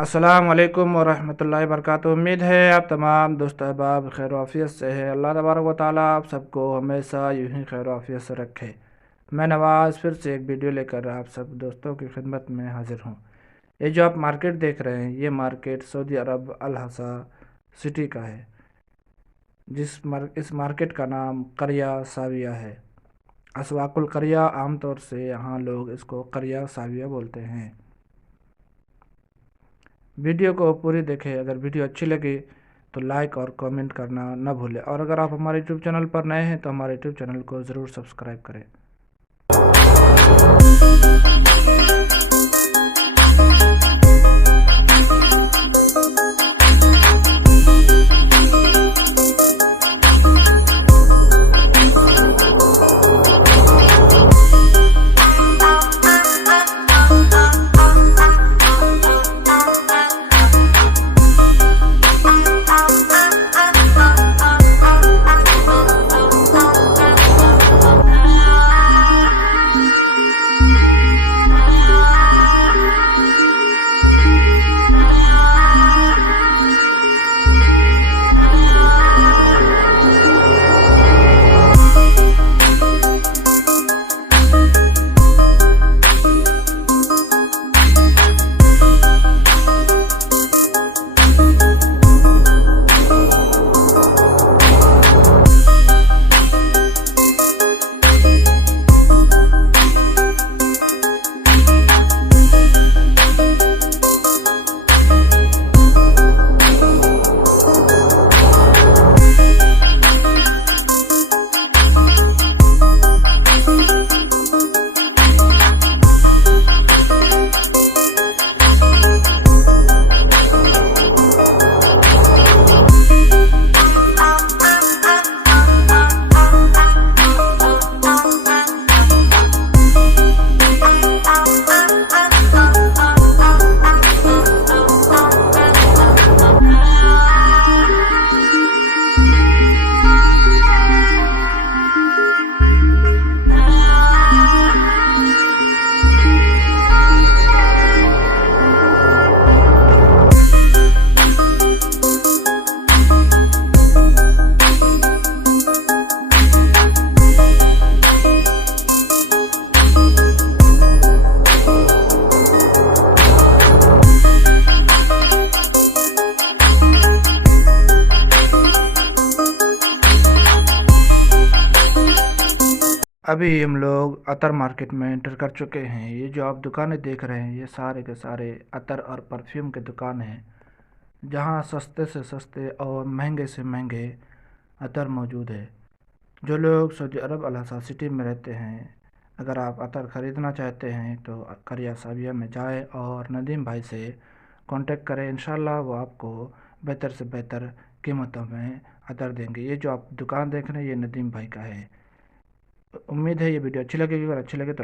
अस्सलाम वालेकुम वरहमतुल्लाहि वबरकातुहू। उम्मीद है आप तमाम दोस्त अहबाब खैर आफियत से है। अल्लाह तबारक व तआला आप सबको हमेशा यूं ही खैर आफियत से रखे। मैं नवाज़ फिर से एक वीडियो लेकर आप सब दोस्तों की खिदमत में हाजिर हूँ। ये जो आप मार्केट देख रहे हैं, ये मार्केट सऊदी अरब अल हसा सिटी का है। इस मार्केट का नाम करिया साविया है। असवाकुल करिया, आमतौर से यहाँ लोग इसको करिया साविया बोलते हैं। वीडियो को पूरी देखें। अगर वीडियो अच्छी लगी तो लाइक और कमेंट करना न भूलें, और अगर आप हमारे यूट्यूब चैनल पर नए हैं तो हमारे यूट्यूब चैनल को ज़रूर सब्सक्राइब करें। अभी हम लोग अतर मार्केट में एंटर कर चुके हैं। ये जो आप दुकानें देख रहे हैं, ये सारे के सारे अतर और परफ्यूम के दुकान हैं, जहां सस्ते से सस्ते और महंगे से महंगे अतर मौजूद है। जो लोग सऊदी अरब अल हसा सिटी में रहते हैं, अगर आप अतर ख़रीदना चाहते हैं तो करिया साविया में जाएं और नदीम भाई से कांटेक्ट करें। इंशाल्लाह वो आपको बेहतर से बेहतर कीमतों में अतर देंगे। ये जो आप दुकान देख रहे हैं, ये नदीम भाई का है। उम्मीद है ये वीडियो अच्छी लगेगी, अगर अच्छी लगे तो